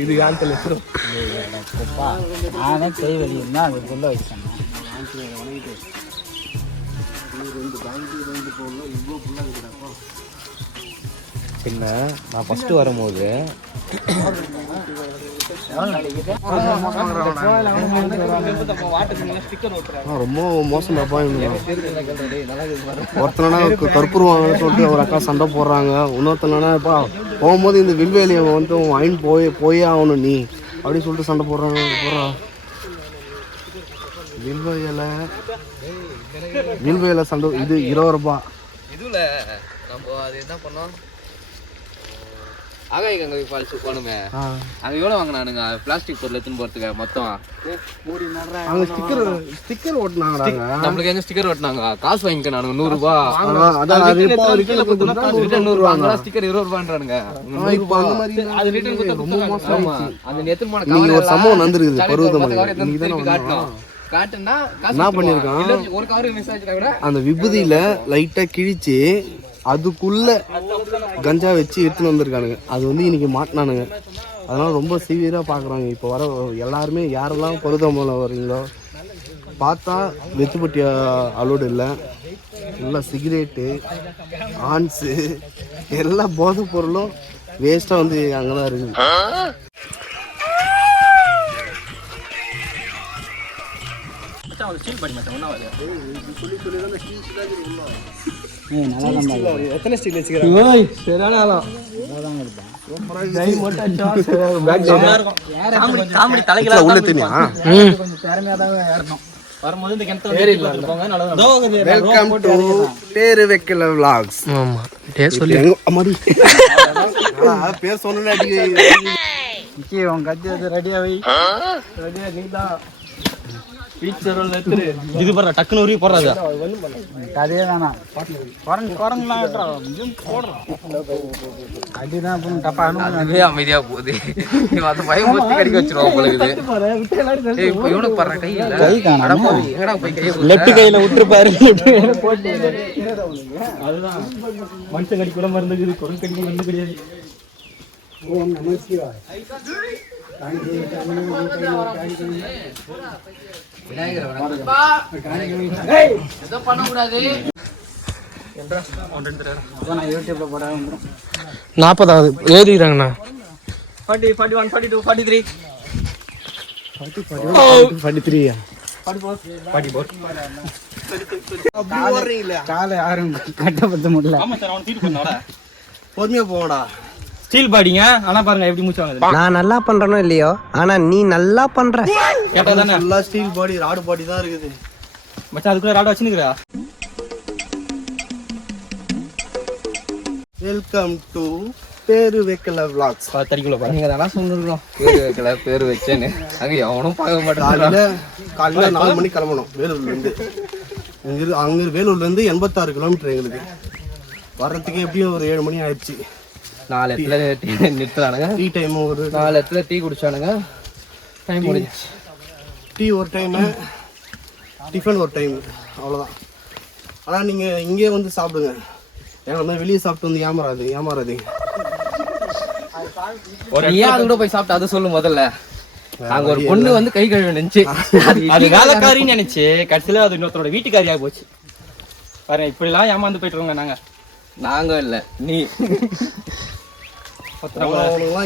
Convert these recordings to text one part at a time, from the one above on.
இது ஆண்கள் நானே கை வலி இருந்தா அதுக்குள்ள வச்சேன். என்ன நான் ஃபஸ்ட்டு வரும்போது ரொம்ப மோசம் ஒருத்தனா கற்பூரம் வாங்கன்னு சொல்லிட்டு ஒரு அக்கா சண்டை போடுறாங்க. இன்னொருத்தனா இப்போ போகும்போது இந்த வில்வேலியை வந்து வாங்கிட்டு போயே ஆகணும் நீ அப்படின்னு சொல்லிட்டு சண்டை போடுறாங்க. வில்வேல சண்டை இது 20 ரூபா. இதுல நம்ம அது என்ன பண்ணோம், ஆகாய கங்கை ஃபால்ஸ் போகணுமே, அங்க எவ்வளவு வாங்கினானுங்க பிளாஸ்டிக் பொருள் எடுத்துன்னு போறதுக்கு மொத்தம்? அங்க ஸ்டிக்கர் ஓட்டினாங்க. நம்மளுக்கு எங்க ஸ்டிக்கர் ஓட்டினாங்க, காசு வாங்கிக்கிறானுங்க 100 ரூபாய். ரிட்டர்ன் 100 ரூபாய், ஸ்டிக்கர் 20 ரூபான்றானுங்க. அது ரிட்டர்ன் கொடுத்தா ரொம்ப மோசம். அந்த நேத்து போன ஒரு சம்பவம் நடந்துருக்குது பருவதமலை. காட்டுனா என்ன பண்ணிருக்கான், ஒரு கவர் மிஸ் ஆச்சுனா கூட அந்த விபூதியில லைட்டா கிழிச்சு அதுக்குள்ள கஞ்சா வச்சு எடுத்துன்னு வந்திருக்கானுங்க. அது வந்து இன்னைக்கு மாட்டினானுங்க. அதனால ரொம்ப சிவியரா பாக்குறாங்க. இப்போ வர எல்லாருமே யாரெல்லாம் பருவதமலை வரீங்களோ பார்த்தா வெத்துப்பட்டி அலோடு இல்லை, எல்லா சிகரெட்டு ஆன்ஸு எல்லா போதைப் பொருளும் வேஸ்டா வந்து அங்கதான் இருக்குது. எத்தனை ஸ்டீல் வச்சுக்கிறாங்க? பேரு வைக்கல vlogs. பேர் சொன்ன இது போடுற டக்குனு உருவி போடுறாது. அதே தானா அதுவே அமைதியா போகுது. அது பயமுறுத்தி கடிக்க வச்சிருவோம் உங்களுக்கு. இவனுக்கு பாரு கை லெஃப்ட் கையில விட்டுருப்பாரு. அதுதான் மனுஷன் கடி கூட மருந்து குரல் கடிக்க மருந்து கிடையாது. ஓம் நம சிவாய. நாற்பதாவது ஏறிடுறாங்கண்ணா. 40, 41, 42, 43. 43 காலை யாரும் கட்டப்பத்த முடியல. பொறுமையா போடா. ஸ்டீல் பாடிங்க. ஆனா பாருங்க எப்படி மூச்சு வாங்குது. நான் நல்லா பண்றனோ இல்லையோ, ஆனா நீ நல்லா பண்ற. கேட்டா தானே எல்லா ஸ்டீல் பாடி ராடு பாடி தான் இருக்குது. மச்சான் அதுக்குள்ள ராடு வச்சுனுக்குறா. வெல்கம் டு பேரு வைக்கல vlogs. தறிக்குள்ள பாருங்க தானா சொல்லிருக்கோம். பேரு வைக்கல பேரு வச்சேன்னு அங்க எவனும் பார்க்க மாட்டாங்க. காலையில 4 மணிக்கு கிளம்பணும் வேலூர்ல இருந்து. அங்க வேலூர்ல இருந்து 86 கிலோமீட்டர் எங்களுக்கு. வர்றதுக்கு எப்படியும் ஒரு 7 மணி ஆயிடுச்சு. 4 இடத்துல நிறுத்துறானுங்க. டீ டைம் ஒரு 4 இடத்துல டீ குடிச்சானுங்க. டைம் முடிஞ்சிச்சு. டீ ஒரு டைமு, டிஃபன் ஒரு டைம், அவ்வளோதான். ஆனால் நீங்கள் இங்கே வந்து சாப்பிடுங்க. எங்களை மாதிரி வெளியே சாப்பிட்டு வந்து ஏமாறாதீங்க. ஏன் அது கூட போய் சாப்பிட்டு அதை சொல்லு முதல்ல. அங்க ஒரு பொண்ணு வந்து கை கழுவி நினைச்சு அது வேலைக்காரின்னு நினைச்சு கடைசியில அது இன்னொருத்தரோட வீட்டுக்காரியாக போச்சு. பாருங்க இப்படி எல்லாம் ஏமாந்து போயிட்டு இருக்கோங்க. நாங்க இல்ல நீ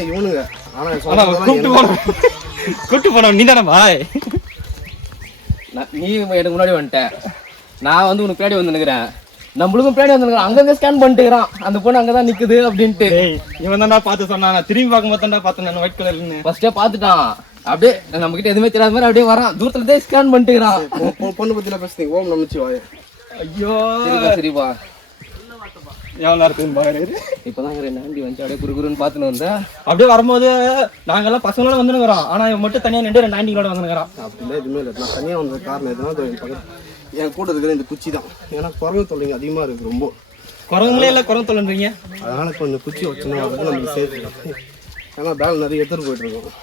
இவனுங்க. கூட்டு போன நீ தானே பாய். நீ எனக்கு முன்னாடி வந்துட்டேன், நான் வந்து உனக்கு பின்னாடி வந்து நிக்கிறேன். நம்மளுக்கும் பின்னாடி வந்து அங்கங்க ஸ்கேன் பண்ணிட்டுக்கிறான். அந்த பொண்ணு அங்கதான் நிக்குது அப்படின்ட்டு இவன் தான் பார்த்து சொன்னான். நான் திரும்பி பார்க்கும் போது தான் பார்த்தேன் ஒயிட் கலர்னு. ஃபர்ஸ்டே பார்த்துட்டான். அப்படியே நம்ம கிட்ட எதுவுமே தெரியாத மாதிரி அப்படியே வரான். தூரத்துல தான் ஸ்கேன் பண்ணிட்டுக்கிறான். பொண்ணு பத்தில பேசுறீங்க. ஓம் நமச்சிவாய. ஐயோ சரிப்பா எவ்வளோ இருக்குன்னு பாரு. இப்பதான் நாண்டி வந்து அப்படியே குறுகுறுன்னு பார்த்துன்னு வந்தேன். அப்படியே வரும்போது நாங்கெல்லாம் பசங்களோட வந்துனுக்குறோம். ஆனா இவன் மட்டும் தனியா நின்று 2 ஆண்டிகளோட வந்துனுக்குறான். அப்படிலாம் எதுவுமே இல்லை. நான் தனியாக வந்த காரணம் எதுனா என் கூட இருக்கிற இந்த குச்சி தான். ஏன்னா குரங்கு தொல்லைங்க அதிகமாக இருக்குது. ரொம்ப குரங்குங்களே இல்லை குரங்கு தொல்லைன்றீங்க. அதனால கொஞ்சம் குச்சி வச்சுன்னா நம்மளுக்கு சேர்த்துக்கலாம். ஏன்னா பேக் நிறைய எடுத்துகிட்டு போயிட்டுருக்கோம்.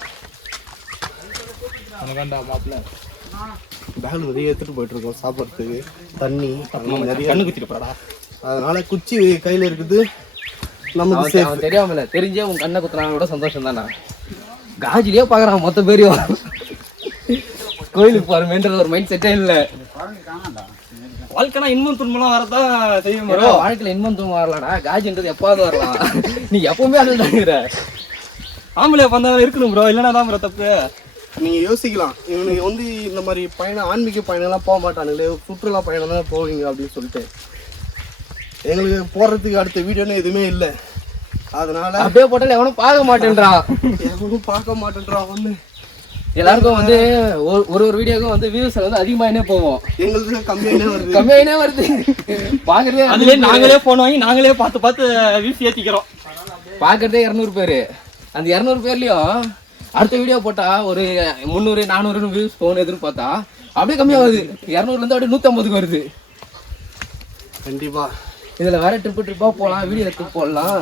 பேக் நிறைய எடுத்துகிட்டு போயிட்டுருக்கோம் சாப்பிட்றதுக்கு, தண்ணி நிறைய. கண்ணு குத்திட்டு போடா. அதனால குச்சி கையில் இருக்குது. நமக்கு safe. அவன் தெரியாமல தெரிஞ்சே உன் கண்ணை குத்துறாங்க கூட சந்தோஷம் தானே. காஜிலேயே பாக்குறான் மொத்த பேரையும். கோயிலுக்கு போறமேன்ற ஒரு மைண்ட் செட்டே இல்ல. வாழ்க்கைனா இன்பம் துன்பம்லாம் வரதான் செய்யும் ப்ரோ. வாழ்க்கையில இன்பம் துன்பம் வரலாடா, காஜின்றது எப்பாவது வரலாம். நீ எப்பவுமே அது தாங்கிற ஆம்பளை வந்தா இருக்கணும் ப்ரோ, இல்லைன்னா தான் ப்ரோ தப்பு. நீங்க யோசிக்கலாம், இவனுக்கு வந்து இந்த மாதிரி பயணம் ஆன்மீக பயணம்லாம் போக மாட்டானுங்களே, சுற்றுலா பயணம் தான் போவீங்க அப்படின்னு சொல்லிட்டு. எங்களுக்கு போறதுக்கு அடுத்த வீடியோன்னு எதுவுமே இல்லை. அதனால அப்படியே போட்டாலும் எவனும் பார்க்க மாட்டேன்றான். எவனும் பார்க்க மாட்டேன்றான். ஒண்ணு எல்லாருக்கும் வந்து ஒரு வீடியோக்கும் வந்து வியூஸ் வந்து அதிகமாயினே போவோம், எங்களுக்கு கம்மியாயினே வருது. பாக்குறதே அதுலயே நாங்களே போன் வாங்கி நாங்களே பார்த்து வீசி ஏத்திக்கிறோம். பாக்குறதே 200 பேரு. அந்த 200 பேர்லயும் அடுத்த வீடியோ போட்டா ஒரு 300 400 வியூஸ் போகணும் எதிர்பார்த்தா அப்படியே கம்மியா வருது. 200ல இருந்து அப்படியே 150க்கு வருது. கண்டிப்பா இதுல வேற ட்ரிப்பா போலாம், வீடியோ எடுத்து போடலாம்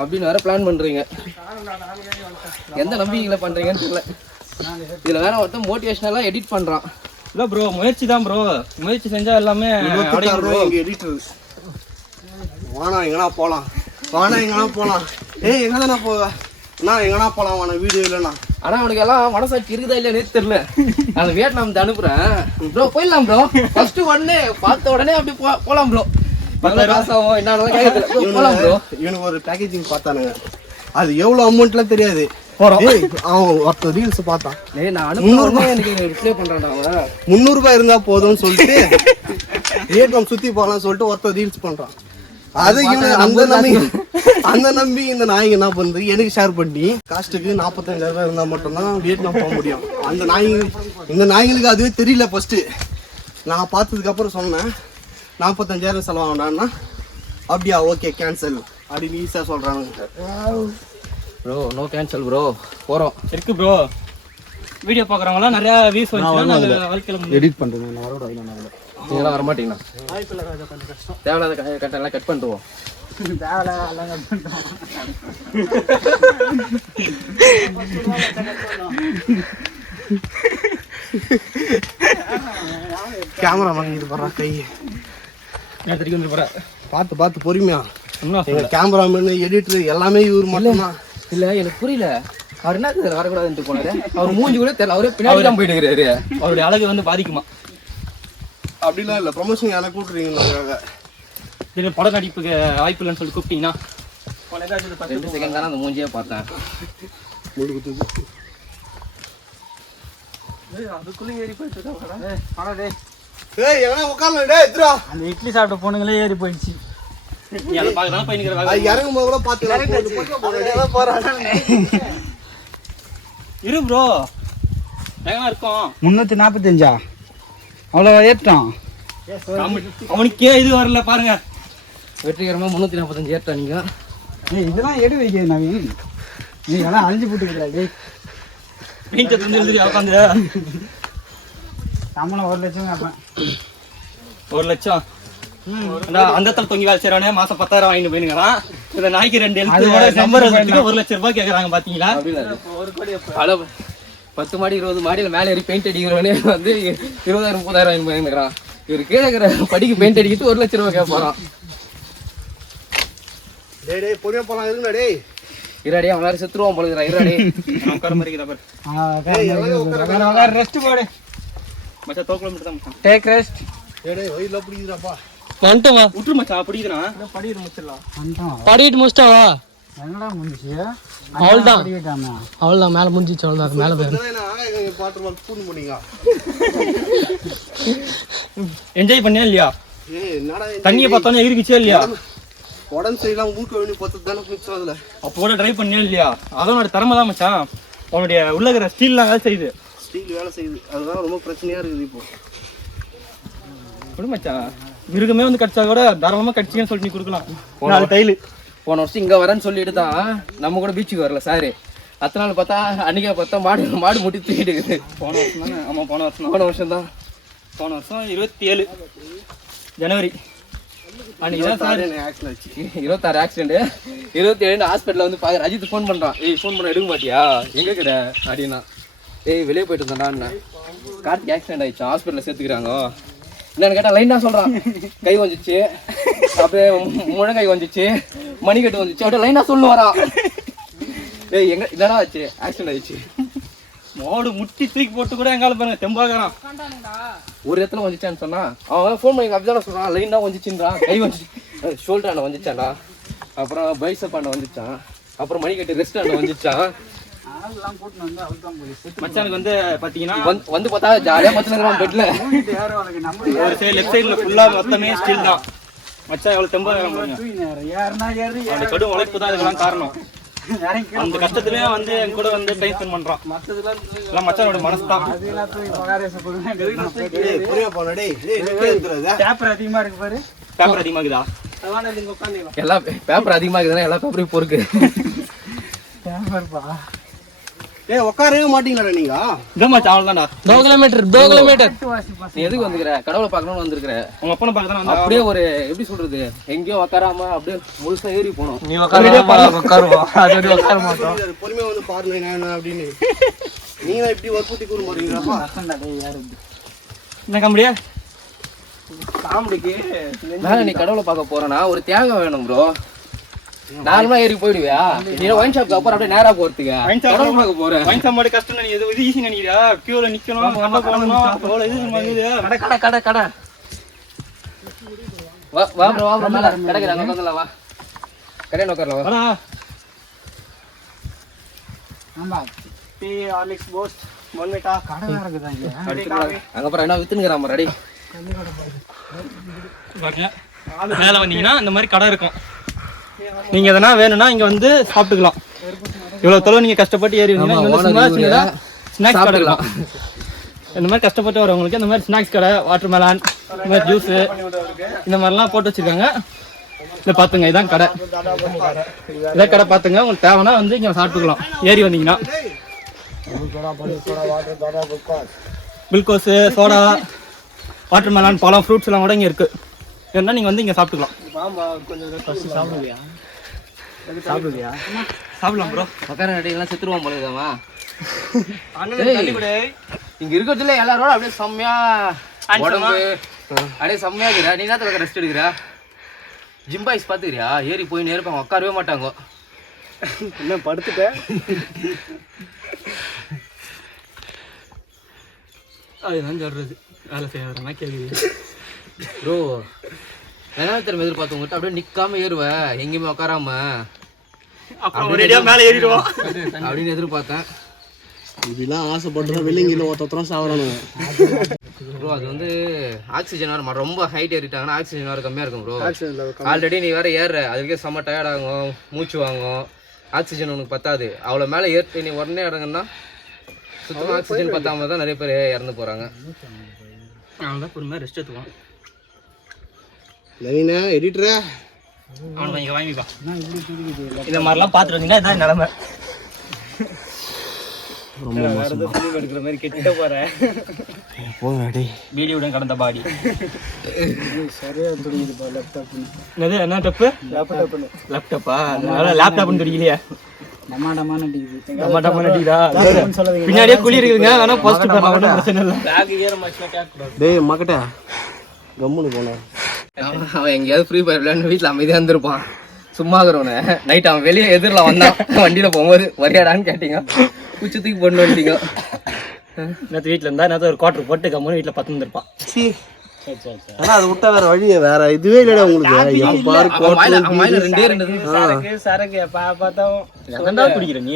அப்படின்னு வேற பிளான் பண்றீங்க. எந்த நம்பிக்கையில பண்றீங்கன்னு தெரியல. இதுல வேற ஒருத்தன் மோட்டிவேஷனலா எடிட் பண்றான். இல்ல ப்ரோ, முயற்சி தான் ப்ரோ. முயற்சி செஞ்சா எல்லாமே எடிட்டர். வானா எங்கனா போலாம், வானா எங்கனா போலாம். ஏய் எங்க தானே போவ, நான் எங்கனா போலாம் வானா வீடியோ இல்லைண்ணா. ஆனா அவனுக்கு எல்லாம் மனசாட்சி இருக்குதா இல்லையானே தெரியல. அந்த வியட்நாம் அனுப்புறேன் ப்ரோ, போயிடலாம் ப்ரோ. ஃபர்ஸ்ட் உடனே பார்த்த உடனே அப்படி போலாம் ப்ரோ. காசாவும் என்னன்னு கேட்கல, போலாம் ப்ரோ. இவனுக்கு ஒரு பேக்கேஜிங் பார்த்தானுங்க, அது எவ்வளவு அமௌண்ட்லாம் தெரியாது. அவன் ஒருத்தர் ரீல்ஸ் பார்த்தான், நான் 300 ரூபாய் இருந்தா போதும்னு சொல்லிட்டு வியட்நாம் சுத்தி போகலாம் சொல்லிட்டு ஒருத்தர் ரீல்ஸ் பண்றான். அது அந்த நம்பி இந்த நாய்க்கு என்ன பண்ணுது, எனக்கு ஷேர் பண்ணி காஸ்ட்டுக்கு 45,000 இருந்தா மட்டும்தான் வியட்நாம் போக முடியும். இந்த நாய்களுக்கு அதுவே தெரியல. ஃபர்ஸ்ட் நான் பார்த்ததுக்கு அப்புறம் சொன்னேன் 45,000 செலவாகண்டான்னா, அப்படியா ஓகே கேன்சல் அப்படின்னு ஈஸியாக சொல்றாங்க. ப்ரோ நோ கேன்சல் ப்ரோ, போறோம். இருக்கு ப்ரோ. வீடியோ பார்க்குறவங்களாம் நிறைய வியூஸ் வந்து வாழ்க்கையில் எடிட் பண்ணுறேன். நான் வரோட நீங்களாம் வரமாட்டீங்கண்ணா, தேவையில்லாத கட்டெல்லாம் கட் பண்ணிட்டுவோம். கேமரா வாங்கிட்டு போறா கை எடுத்துட்டு வந்து போற. பார்த்து பொறுமையா. கேமராமேன் எடிட்டர் எல்லாமே இவர் மட்டும்தான். இல்ல எனக்கு புரியல, அவர் என்ன வரக்கூடாதுன்னு போனாரு. அவர் மூஞ்சி கூட தெரியல, அவரே பின்னாடி தான் போயிட்டு இருக்கிறாரு. அவருடைய அழகு வந்து பாதிக்குமா? அப்படிலாம் இல்லை, ப்ரொமோஷன் யாரை கூப்பிட்டுறீங்க? படம் நடிப்புக்கு வாய்ப்பு இல்லைன்னு சொல்லி கூப்பிட்டீங்கன்னா 2 செகண்ட் தானே அந்த மூஞ்சியே பார்த்தேன். அதுக்குள்ளே ஏறி போயிட்டு இருக்காங்க. அந்த இட்லி சாப்பிட்ட பொண்ணுங்களே ஏறி போயிடுச்சு. இறங்கும் போது கூட பார்த்து இரு ப்ரோ, எங்க இருக்கோம் 345 அவ்வளோ ஏற்றம். அவனுக்கே இது வரல பாருங்க. வெற்றிகரமா 345 ஏற்றா நீங்க. இதெல்லாம் எடு வைக்க நவீன், நீ எல்லாம் அழிஞ்சு போட்டுக்கிறாடி. உட்காந்து சம்பளம் 1 லட்சம் கேட்பேன். 1 லட்சம் அந்த இடத்துல தொங்கி வேலை செய்யறவனே மாசம் 10,000 வாங்கிட்டு போயிருங்கிறான். இந்த நாய்க்கு 2 எழுத்து நம்பர் 1 லட்சம் ரூபாய் கேட்கறாங்க பாத்தீங்களா? 10 மாடி 20 மாடியில மேல ஏறி பெயிண்ட் அடிக்கிறவனே வந்து 20,000 30,000 வாங்கி போயிருக்கிறான். இவர் கீழே இருக்கிற படிக்கு பெயிண்ட் அடிக்கிட்டு 1 லட்சம் ரூபாய் கேட்பாரான். டேய் பொறுமையா போலாம். இருங்கடா டேய், இராடி அவன் வேற செத்துருவான் போல இருக்கிறான். இராடி உட்கார மாதிரி பாரு. ரெஸ்ட் போடு மச்சான், தோக்குல மட்டும் தான் மச்சான். Take rest. டேய் வயிறுல பிடிக்குதுடாப்பா. வந்துட்டோமா? விட்டுரு மச்சான், பிடிக்குதுனா படிட்டு முடிச்சிடலாம். படிட்டு முடிச்சிட்டாவா? என்னடா முடிஞ்சிச்சு? அவ்வளோதான் படிக்கிட்டாமா? அவ்வளோதான், மேலே முடிஞ்சிச்சு. அவ்வளோதான், மேலே போய் பாட்டு மாதிரி ஸ்பூன் பண்ணீங்க. என்ஜாய் பண்ணியா இல்லையா? ஏய் என்னடா தண்ணியை பார்த்தோன்னே இருக்குச்சே இல்லையா? உடம்பு சரியில்லாம மூக்க வேணி பார்த்து தானே பிடிச்சோம். அதில் அப்போ கூட ட்ரை பண்ணியா இல்லையா? அதனோட திறமை தான் மச்சான். அவனுடைய உள்ள இருக்கிற ஸ்டீல்லாம் வேலை செய்யுது. ஸ்டீல் வேலை செய்யுது, அதுதான் ரொம்ப பிரச்சனையா இருக்குது இப்போ. விடு மச்சான், மிருகமே வந்து கடிச்சா கூட தாராளமா கடிச்சிங்கன்னு சொல்லிட்டு நீ கொடுக்கலாம். 4 டைலு போன வருஷம் இங்கே வரேன்னு சொல்லிட்டு தான் நம்ம கூட பீச்சுக்கு வரல சாரு. அத்தனை நாள் பார்த்தா அன்றைக்கே பார்த்தா மாடு முட்டி தூக்கிட்டு இருக்குது. போன வருஷம் தானே? ஆமாம், போன வருஷம் தான். போன வருஷம் 27 ஜனவரி அன்னைக்கு தான் சார் ஆக்சிடென்ட் ஆச்சு. 26 ஆக்சிடென்ட். 27 ஹாஸ்பிட்டலில் வந்து பார்க்குற அஜித் ஃபோன் பண்ணுறான். ஏய் ஃபோன் பண்ண எடுக்க மாட்டியா, எங்கே இருக்கிற அப்படின்னா. ஏய் வெளியே போயிட்டு இருந்தான்டா. கார்த்திக் ஆக்சிடென்ட் ஆயிடுச்சு, ஹாஸ்பிட்டலில் சேர்த்துக்கிறாங்க. என்னன்னு கேட்டா லைன் தான் சொல்றான். கை வந்துச்சு, அப்படியே முழங்கை வந்துச்சு, மணிக்கட்டு வந்துச்சு, அப்படியே லைனா சொல்லு வரான். ஏய் எங்க இதெல்லாம் ஆச்சு, ஆக்சிடென்ட் ஆயிடுச்சு. மாடு முட்டி தூக்கி போட்டு கூட எங்கால பாருங்க தெம்பாகிறான். ஒரு இடத்துல வந்துச்சான்னு சொன்னா அவன் ஃபோன் பண்ணி அப்படிதான் சொல்றான். லைன் தான் வந்துச்சுன்றான், கை வந்துச்சு, ஷோல்டர் ஆண்ட வந்துச்சான்டா, அப்புறம் பைசப் ஆண்ட வந்துச்சான், அப்புறம் மணிக்கட்டு ரெஸ்ட் ஆண்ட வந்துச்சான். ஆள்லாம் கூட்டின்னு வந்து அவுத்தான் போலீஸ். மச்சானுக்கு வந்து பாத்தீங்கன்னா வந்து பார்த்தா ஜாலியா பத்துனுக்குறான் பெட்ல. யாரும் அவனுக்கு நம்ம ஒரு சைடு லெஃப்ட் சைடுல ஃபுல்லா மொத்தமே ஸ்டீல் தான். மச்சான் எவ்வளவு தெம்பாகிறான் பாருங்க. யாருன்னா ஏறி அந்த கடும் உழைப்பு தான் இதுக்கெல்லாம் காரணம். இறங்கி அந்த கஷ்டத்துலயே வந்து என் கூட வந்து டைம் ஸ்பெண்ட் பண்றான். எல்லாம் மச்சானோட மனசு தான். அதெல்லாம் தூக்கி பகாரேச போடுவேன். புரியா போன டேய் பேப்பர் அதிகமா இருக்கு பாரு. பேப்பர் அதிகமாகுதா? எல்லா பேப்பர் அதிகமா இருக்குதுன்னா எல்லா பேப்பரையும் பொறுக்கு. பேப்பர்ப்பா. ஏய் உட்காரவே மாட்டீங்களா நீங்க? இதான் மச்சான் அவ்வளவுதான்டா. 2 கிலோமீட்டர் வாசிப்பா. நீ எதுக்கு வந்துக்கிற? கடவுளை பார்க்கணும்னு வந்திருக்கிற. உங்க அப்பனை பார்க்க தான் அப்படியே ஒரு எப்படி சொல்றது, எங்கேயோ உட்காராம அப்படியே முழுசா ஏறி போனோம். நீ உட்காருவோம். அது உட்கார மாட்டோம். பொறுமையா வந்து பாருங்க என்ன அப்படின்னு. நீங்க இப்படி வற்புறுத்தி கூறு மாட்டீங்களாப்பா? என்ன கம்பெனியா? காமெடிக்கு நீ கடவுளை பார்க்க போறேன்னா ஒரு தியாகம் வேணும் ப்ரோ. நார்மலா ஏறி போயிடுவியா? நீ ஒயின் ஷாப்க்கு அப்புறம் அப்படியே நேரா போறதுக்கு கடவுள் பார்க்க போறேன். வாங்கி சாப்பாடு கஷ்டம் நீ இது ஈஸி நினைக்கிறியா? கியூல நிக்கணும், சண்டை போடணும், அவ்வளவு இது பண்ணுது. கடை வா வா ப்ரோ, வா ப்ரோ, மேல கடைக்குறாங்க, உட்காந்துலாம் வா, கடையில உட்காரலாம் வா. வாடா. ஆமா. Tea, Horlicks, Boost, Bournvita. கடை வேற இருக்குதா இங்க? அங்க அப்புறம் என்ன வித்துனுக்குறான் ரெடி. பாருங்க மேல வந்தீங்கன்னா இந்த மாதிரி கடை இருக்கும். நீங்க எதனா வேணும்னா இங்க வந்து சாப்பிட்டுக்கலாம். இவ்வளவு தொலைவு நீங்க கஷ்டப்பட்டு ஏறி வந்தீங்கன்னா இங்க வந்து சும்மா சின்னதா ஸ்நாக்ஸ் கடை இருக்கும். இந்த மாதிரி கஷ்டப்பட்டு வரவங்களுக்கு இந்த மாதிரி ஸ்நாக்ஸ் கடை, வாட்டர் மெலான், இந்த மாதிரி ஜூஸ், இந்த மாதிரிலாம் போட்டு வச்சிருக்காங்க. இதை பாத்துங்க, இதான் கடை. இதை கடை பாத்துங்க. உங்களுக்கு தேவைன்னா வந்து இங்க சாப்பிட்டுக்கலாம் ஏறி வந்தீங்கன்னா. குளுக்கோஸ், சோடா, வாட்டர் மெலான், பழம், ஃப்ரூட்ஸ் எல்லாம் கூட இங்க இருக்கு. ஏன்னா நீங்க வந்து இங்க சாப்பிட்டுக்கலாம். சாப்பிடலாம் ப்ரோ. உட்கார நடிகெல்லாம் செத்துருவான் போல இருக்காமா. இங்க இருக்கிறதுல எல்லாரோட அப்படியே செம்மையா உடம்பு அப்படியே செம்மையா இருக்கிறா. நீ என்ன ரெஸ்ட் எடுக்கிறா? ஜிம் பாய்ஸ் பாத்துக்கிறியா? ஏறி போய் நேருப்பாங்க, உட்காரவே மாட்டாங்க. என்ன படுத்துட்டேன்? அதுதான் சொல்றது. வேலை செய்யறதுனா கேக்குது ப்ரோ. என்ன தெரியும் எதிர்பார்த்து உங்ககிட்ட அப்படியே நிக்காம ஏறுவ, எங்கேயுமே உட்காராம அப்புறம் ஒரேடியா மேல ஏறிடுவோம் அப்படின்னு எதிர்பார்த்தேன். இதெல்லாம் ஆசைப்பட்டு வெளிங்கில ஒருத்தரம் சாவறானுங்க ப்ரோ. அது வந்து ஆக்சிஜன் வேறு ரொம்ப ஹைட் ஏறிட்டாங்கன்னா ஆக்சிஜன் வேறு கம்மியாக இருக்கும் ப்ரோ. ஆல்ரெடி நீ வேற ஏறுற, அதுக்கே செம்ம டயர்ட் ஆகும், மூச்சு வாங்கும், ஆக்சிஜன் உனக்கு பத்தாது. அவ்வளோ மேலே ஏறிட்டு நீ உடனே இறங்குன்னா சுத்தமாக ஆக்சிஜன் பத்தாம தான் நிறைய பேர் இறந்து போகிறாங்க. அவன்தான் பொறுமையாக ரெஸ்ட் எடுத்துவான். நவீனா எடிட்டரா அவனை இங்கே வாங்கிப்பா. இந்த மாதிரிலாம் பார்த்துட்டு வந்தீங்கன்னா இதான் நிலமை. எடுக்கிற மாதிரி கெட்ட போறேன். வீடியோடன் கடந்த பாடி சரியா துடிக்குதுப்பா லேப்டாப். என்ன டப்பு? லேப்டாப்பா? லேப்டாப்னு துடிக்கலையா? டமாடமான அடிக்குது. டமாடமான அடிக்குதா? பின்னாடியே குழி இருக்குதுங்க. வேணா போஸ்ட் பண்ணலாம், ஒன்றும் பிரச்சனை இல்லை. டேய் மக்கட்ட கம்முன்னு போனேன். அவன் எங்கேயாவது ஃப்ரீ ஃபயர் விளையாண்டு வீட்டில் அமைதியாக இருந்திருப்பான். சும்மா இருக்கிறவனே நைட் அவன் வெளியே எதிரில் வந்தான். வண்டியில் போகும்போது வரையாடான்னு கேட்டீங்க, உச்சத்துக்கு பொண்ணு வந்துட்டீங்க. நேற்று வீட்டில் இருந்தா நேற்று ஒரு குவார்டர் போட்டு கம்முன்னு வீட்டில் பத்து வந்துருப்பான். ஆனா அதை விட்டா வேற வழியே வேற இதுவே இல்லடா உங்களுக்கு. சரக்கு பார்த்தா குடிக்கிற நீ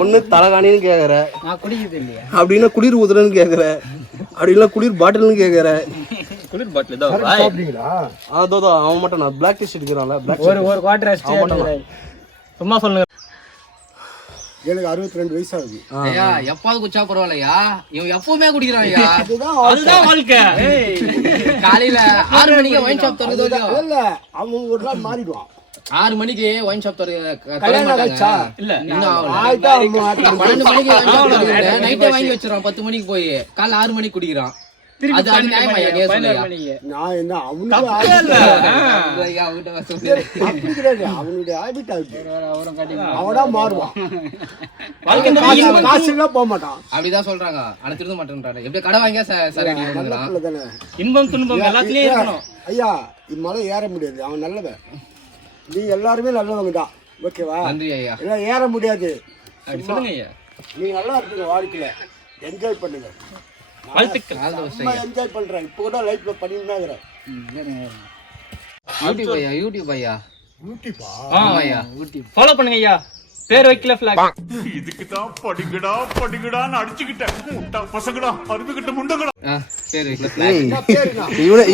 ஒண்ணு தலகாணின்னு கேக்குற, நான் குடிக்கிறது இல்லையா? அப்படின்னா குளிர் ஊதுறன்னு கேக்குற, அப்படின்னா குளிர் பாட்டில்னு கேக்குற. குளிர் பாட்டில் தான் அதோ அவன் மட்டும் நான் பிளாக் டீ எடுக்கிறான்ல, ஒரு குவார்டர் அடிச்சு சும்மா சொல்லுங்க. எனக்கு 62 வயசு ஆகுது. ஐயா எப்பாவது குச்சா பரவாயில்லையா, இவன் எப்பவுமே குடிக்கிறான் ஐயா. அதுதான் வாழ்க்கை. காலையில 6 மணிக்கு ஒயின் ஷாப் திறந்து இல்ல அவன் ஒரு நாள் மாறிடுவான். 6 மணிக்கு ஒயின் ஷாப் கல்யாணம் ஆச்சா? இல்ல இன்னும் 12 மணிக்கு நைட்டே வாங்கி வச்சிடறான். 10 மணிக்கு போய் காலைல 6 மணிக்கு குடிக்கிறான். அது அது நியாயமா ஐயா, நீயே சொல்லுங்க. நான் என்ன அவனுடைய ஐயா, அவன்கிட்ட வர சொல்லுங்க. அப்படி கிடையாது, அவனுடைய ஹேபிட் ஆகுது. அவனா மாறுவான். காசு எல்லாம் போக மாட்டான். அப்படிதான் சொல்றாங்க. ஆனா திருந்த மாட்டேன்றாரு. எப்படி கடை வாங்கியா சரி அடிக்கிறான். நல்ல தானே இன்பம் துன்பம் எல்லாத்துலயும் இருக்கணும். ஐயா, இம்மலை ஏற முடியாது, அவன் நல்லவன். நீ எல்லாருமே நல்லவங்க தான், ஓகேவா? நன்றி ஐயா. எல்லாம் ஏற முடியாது. அப்படி சொல்லுங்க ஐயா. நீ நல்லா இருப்பீங்க வாழ்க்கையில, என்ஜாய் பண்ணுங்க. வாழ்த்துக்கள். நான் என்ஜாய் பண்றேன், இப்போ கூட லைஃப்ல பண்ணிட்டு தான் இருக்கிறேன். யூடியூப் ஐயா, யூடியூப் ஐயா. யூடியூப்பா? ஐயா ஃபாலோ பண்ணுங்க ஐயா. பேர் வைக்கல ஃபிளாக். இதுக்கு தான் படிங்கடான்னு அடிச்சுக்கிட்டேன். முட்டா பசங்கடா, அருந்துகிட்ட முண்டங்கடா. சரி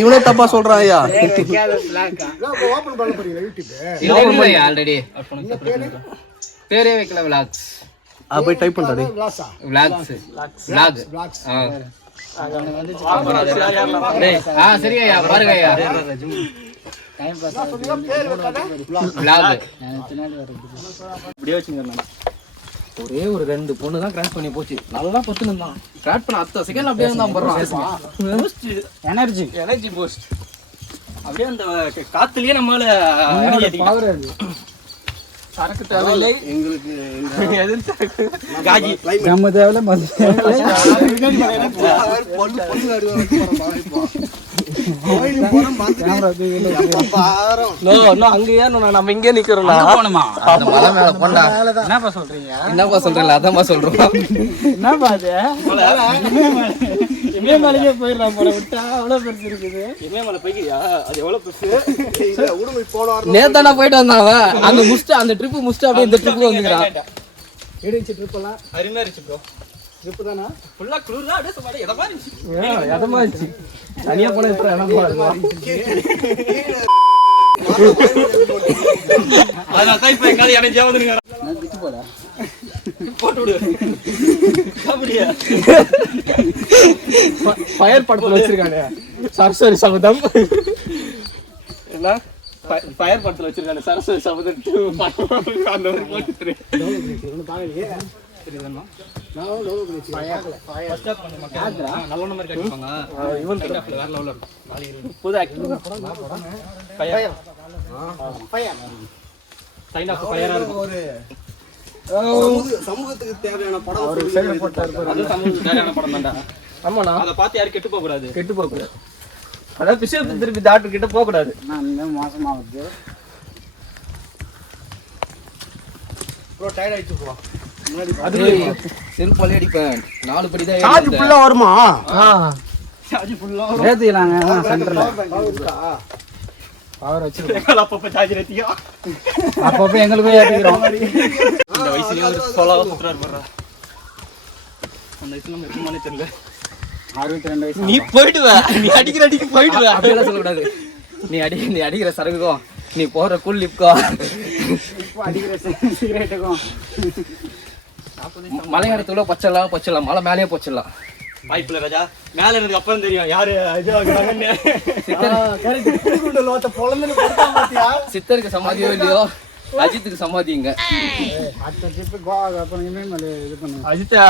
இவனே தப்பா சொல்றான் ஐயா. ஓபன் பண்ண போறீங்களா யூடியூப்? ஐயா ஆல்ரெடி பேரே வைக்கல விளாக்ஸ். போய் டைப் பண்றாரு. Vlogs vlog. சரி ஐயா, பாருங்க ஐயா. விளாக் இப்படியே வச்சுங்க. ஒரே ஒரு 2 பொண்ணு தான் கிராஸ் பண்ணி போச்சு. நல்லா பத்துன்னு தான் கிராஸ் பண்ண 10 செகண்ட் அப்படியே தான் போடுறான். Energy boost. அப்படியே அந்த காத்துலயே நம்மளால சரக்கு தேவையில்லை எங்களுக்கு காஜி நம்ம தேவையில்லை, மது அங்கேயே நம்ம இங்கே நிக்கிறோம். அந்த மலை மேல போண்டா. என்னப்பா சொல்றீங்க? என்னப்பா சொல்றேன், அதான்ப்பா சொல்றோம். என்னப்பா அது? இமயமலைக்கே போயிடலாம் போல, விட்டா அவ்வளவு பெருசு இருக்குது. இமயமலை போய்க்கியா? அது எவ்வளவு பெருசு. உடுமை போன நேத்தானா போயிட்டு வந்தான் அவன். அந்த முடிச்சுட்டு அந்த ட்ரிப்பு முடிச்சுட்டு அப்படியே இந்த ட்ரிப்பு வந்துக்கிறான். இடிச்சு ட்ரிப் எல்லாம் அருமையா இருந்துச்சு ப்ரோ. ட்ரிப் தானா? ஃபுல்லா குளிர்லாம் அப்படியே சும்மா எதமா இருந்துச்சு. எதமா இருந்துச்சு? தனியா போனா இப்ப இடமா அதனால தான் இப்ப எங்காவது எனர்ஜியா வந்துருங்க. போட்டு விடு. அப்படியா? ஃபயர் படத்துல வச்சிருக்காங்க சரஸ்வதி சபதம். என்ன ஃபயர் படத்துல வச்சிருக்காங்க சரஸ்வதி சபதம் 2 அந்த மாதிரி போட்டுரு. நல்ல நம்பர் கட்டிப்பாங்க. இவன் வேற லெவல்ல இருக்கும். புது ஆக்டர் ஃபயர் சைன் ஆஃப் ஃபயரா இருக்கும். ஒரு சமூகத்துக்கு தேவையான படம் ஒரு சைடு போட்டாரு. அது சமூகத்துக்கு தேவையான படம் தான்டா. ஆமாண்ணா, அதை பார்த்து யாரும் கெட்டு போக கூடாது. கெட்டு போக கூடாது. அதாவது பிசியோதெரபி திருப்பி டாக்டர் கிட்ட போக கூடாது. மோசமாகுது. ப்ரோ டயர்ட் ஆயிடுச்சு ப்ரோ. செருப்பாலே அடிப்பேன். 4 படி தான் சார்ஜ் ஃபுல்லா வருமா? சார்ஜ் ஃபுல்லா ஏத்திக்கலாங்க சென்டர்ல. பவர் வச்சிருக்கோம். அப்பப்ப சார்ஜ் ஏத்தியா. அப்பப்ப எங்களுக்கும் ஏத்திக்கிறோம். இந்த வயசுலயே ஒரு சோலாவா சுத்துறாரு பாரு. அந்த வயசுல நம்ம இருக்குமானே தெரியல. 62 வயசு. நீ போயிடுவ. நீ அடிக்கிற அடிக்கு போயிடுவ. அப்படியெல்லாம் சொல்லக்கூடாது. நீ அடிக்கிற சரக்குக்கும் நீ போற கூல் லிப்க்கும் இப்போ அடிக்கிற சிகரெட்டுக்கும் மலையாளத்துல பச்சலாம் மலை மேலேயே போச்சிடலாம். வாய்ப்புல ராஜா. மேல எனக்கு அப்புறம் தெரியும் யாரு இது ஆகுறாங்கன்னு. சித்தருக்கு சமாதியோ இல்லையோ, அஜித்துக்கு சமாதிங்க. அடுத்த ட்ரிப்பு கோவா அப்புறம் இமயமலை இது பண்ணுவோம். அஜித்தா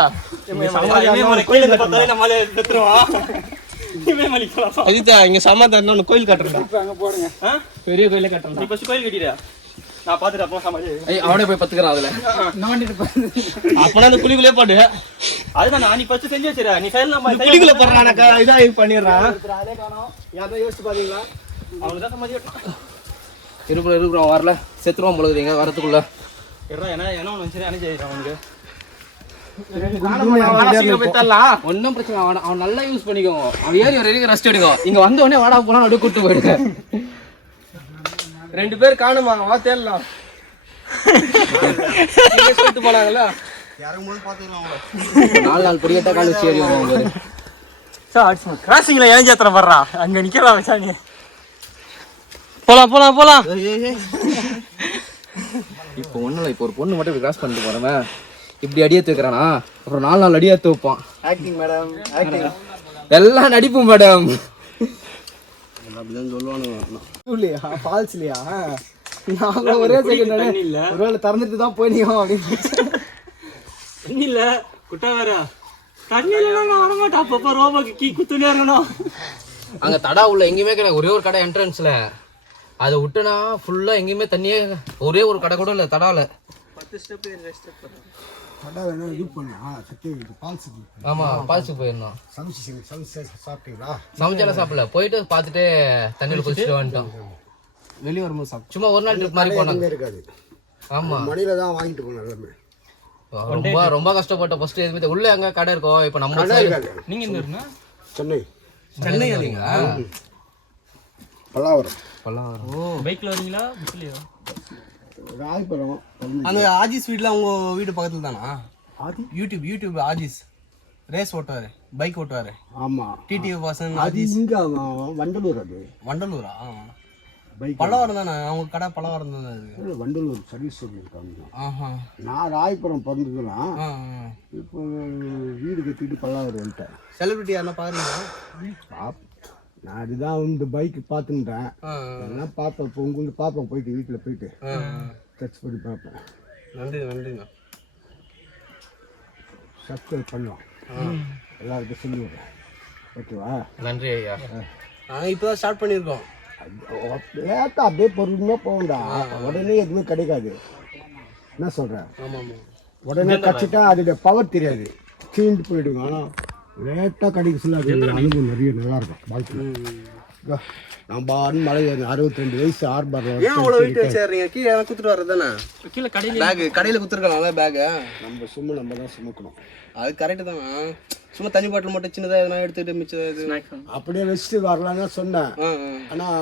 இமயமலை கோயில பார்த்தாலே நம்மால செத்துருவான். இமயமலை போலாம். அஜித்தா இங்க சமாதானம் கோயில் கட்டுறேன். இப்போ அங்கே போடுங்க, பெரிய கோயில கட்டணும். நீ ஃபர்ஸ்ட் கோயில் கட்டிடுற. நான் பாத்துட்டு அப்புறம் சமாதி. அவனே போய் பத்துக்கிறான் அதுல. அப்பனா அந்த குழிக்குள்ளே போடு. அதுதான் நான் நீ ஃபர்ஸ்ட் செஞ்சு வச்சிர. நீ ஃபைல் நம்ம குழிக்குள்ள போடுறானக்கா இதா பண்ணிடுறான். அதே காணோம். யாரும் யோசிச்சு பாத்தீங்களா? அவனுக்கு தான் சமாதி கட்டணும். இருக்கிறோம் வரல செத்துருவான் பொழுதுங்க வரத்துக்குள்ள. ஏன்னா ஒன்று வச்சு என்ன செய்யறான் அவனுக்கு. ஒன்னும் பிரச்சனை. அவன் நல்லா யூஸ் பண்ணிக்கோங்க. அவன் ஏறி வரைக்கும் ரெஸ்ட் எடுக்கும். இங்க வந்த உடனே வாடா போனா அப்படியே கூட்டு போயிடுங்க. 2 பேர் காணுமா? வா தேடலாம். சொல்லிட்டு போனாங்கல்ல. இறங்கும்போது பாத்துக்கலாம். 4 நாள் பொடியட்டா கால் வச்சு ஏறி வருவாங்க. கிராசிங்ல இறஞ்சாத்திரம் வர்றா. அங்க நிக்கிறா வச்சாங்க. போலாம். இப்போ ஒண்ணும் இல்லை. இப்போ ஒரு பொண்ணு மட்டும் இப்படி கிராஸ் பண்ணிட்டு போறவன் இப்படி அடியேத்து வைக்கிறானா, அப்புறம் 4 நாள் அடியேத்து வைப்பான். Acting madam, acting. எல்லாம் நடிப்பு மேடம். அப்படிதான் சொல்லுவானுங்க. இல்லையா ஃபால்ஸ் இல்லையா? நாங்களும் ஒரே செகண்ட் இல்ல ஒருவேளை திறந்துட்டு தான் போய் நீங்க அப்படின்னு இல்ல குட்டா வேற தண்ணி இல்லைன்னா நான் வரமாட்டேன். அப்பப்போ ரோபோக்கு கீ குத்துனே இருக்கணும். அங்க தடா உள்ள எங்கேயுமே கிடையாது. ஒரே ஒரு கடை என்ட்ரன்ஸ்ல, அதை விட்டுனா ஃபுல்லா எங்கேயுமே தண்ணியே, ஒரே ஒரு கடை கூட இல்ல தடால. 10 ஸ்டெப் 2 ஸ்டெப். கடை வேணா இது பண்ணலாம். சத்தியம் பால்ஸுக்கு. ஆமா, பால்ஸுக்கு போயிருந்தோம். சமைச்சு சாப்பிட்டீங்களா? சமைச்சாலும் சாப்பிடல, போயிட்டு பார்த்துட்டு தண்ணியில் குளிச்சுட்டு வந்துட்டோம். வெளியே வரும்போது சாப்பிட்டு சும்மா ஒரு நாள் ட்ரிப் மாதிரி போனாங்க. இருக்காது. ஆமா, மணியில தான் வாங்கிட்டு போனோம் எல்லாமே. ரொம்ப ரொம்ப கஷ்டப்பட்டோம். ஃபர்ஸ்ட் எதுவுமே உள்ள எங்க கடை இருக்கும். இப்போ நம்ம கடை இருக்காது. நீங்க எங்க இருக்கீங்க? சென்னை சென்னை இல்லைங்க, பல்லாவரம். ஓ, பைக்ல வரீங்களா பஸ்லயா? ராயபுரம். அந்த ஆஜிஸ் வீட்டில் அவங்க வீடு பக்கத்தில் தானா? யூடியூப் ஆஜிஸ் ரேஸ் ஓட்டுவாரு, பைக் ஓட்டுவாரு. ஆமா, டிடிவி வாசன் அது ஆஜிஸ். இங்க வண்டலூர். அது வண்டலூரா? பைக் பல்லவரம் தானே அவங்க கடை? பல்லவரம் தானே அது. வண்டலூர் சர்வீஸ் இருக்காங்க. ஆஹா. நான் ராயபுரம் பிறந்ததுலாம் ஆ. இப்போ வீடு கட்டிட்டு பல்லாவரம் வந்துட்டேன். செலிபிரிட்டி யாருன்னா பாருங்களா? நான் அதுதான் இந்த பைக்கு பார்த்துட்டேன். ஆ. எல்லாம் பார்ப்பேன். இப்போ உங்களுக்கு பார்ப்பேன், போயிட்டு வீட்டில் போயிட்டு டச் பண்ணி பார்ப்பேன். நன்றிங்க. சப்ஸ்கிரைப் பண்ணலாம், எல்லாருக்கும் சொல்லுவேன். ஓகேவா? நன்றி ஐயா. நாங்கள் இப்போ தான் ஸ்டார்ட் பண்ணியிருக்கோம். லேட்டாக அப்படியே பொறுமையாக போகண்டா. உடனே எதுவுமே கிடைக்காது. என்ன சொல்கிறேன்? ஆமாம். உடனே கச்சிட்டா அதோட பவர் தெரியாது, சீண்டு போயிடுங்க. ஆனால் லேட்டாக கிடைக்க சொல்ல அது அனுபவம் நிறைய நல்லாயிருக்கும் வாழ்க்கையில். நான் பாருன்னு மழை 62 வயசு ஆர்பாரில். ஏன் அவ்வளோ வெயிட் வச்சுறீங்க? கீழே குத்துட்டு வர்றது தானே? கீழே கடையில பேகு கடையில் குத்துருக்கலாம் பேகு. நம்ம தான் சுமக்கணும். அது கரெக்டு தானே. சும்மா தண்ணி பாட்டில் மட்டும் சின்னதாக எதனா எடுத்துகிட்டு மிச்சம் அப்படியே வச்சுட்டு வரலான்னு சொன்னேன். ஆனால்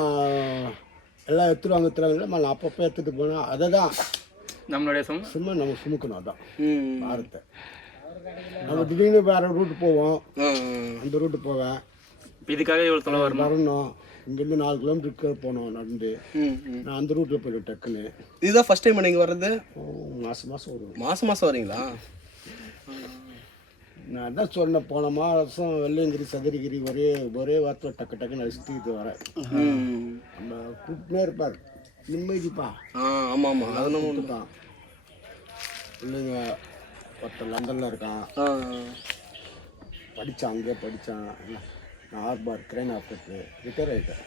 எல்லாம் எடுத்துருவாங்க. நான் அப்பப்போ எடுத்துகிட்டு போனேன். அதை தான் நம்மளுடைய சும்மா நம்ம சுமக்கணும். அதான் பாரத்தை. நம்ம திடீர்னு வேறு ரூட்டு போவோம், அந்த ரூட்டு போவேன். இதுக்காக இவ்வளோ தொலை வரணும். இங்கேருந்து 4 கிலோமீட்டருக்கு போனோம் நடந்து. நான் அந்த ரூட்டில் போய்ட்டு டக்குன்னு. இதுதான் ஃபர்ஸ்ட் டைம் நீங்கள் வர்றது? மாதம் வருவேன். மாதம் வரீங்களா? நான் தான் சொன்னேன், போன மாதம் வெள்ளையங்கிரி சதுரகிரி ஒரே வாரத்தில் டக்குன்னு அடிச்சுட்டு இது வரேன். நம்ம கூப்பிட்டுனே இருப்பார், நிம்மதிப்பா. ஆமாம், அது நம்ம ஒன்று தான். பிள்ளைங்க ஒருத்தர் லண்டனில் இருக்கான், படித்தான், அங்கேயே படித்தான். நான் ஆர்பார் கிரைன் ஆப்டர் ரிட்டையர் ஆகிட்டேன்.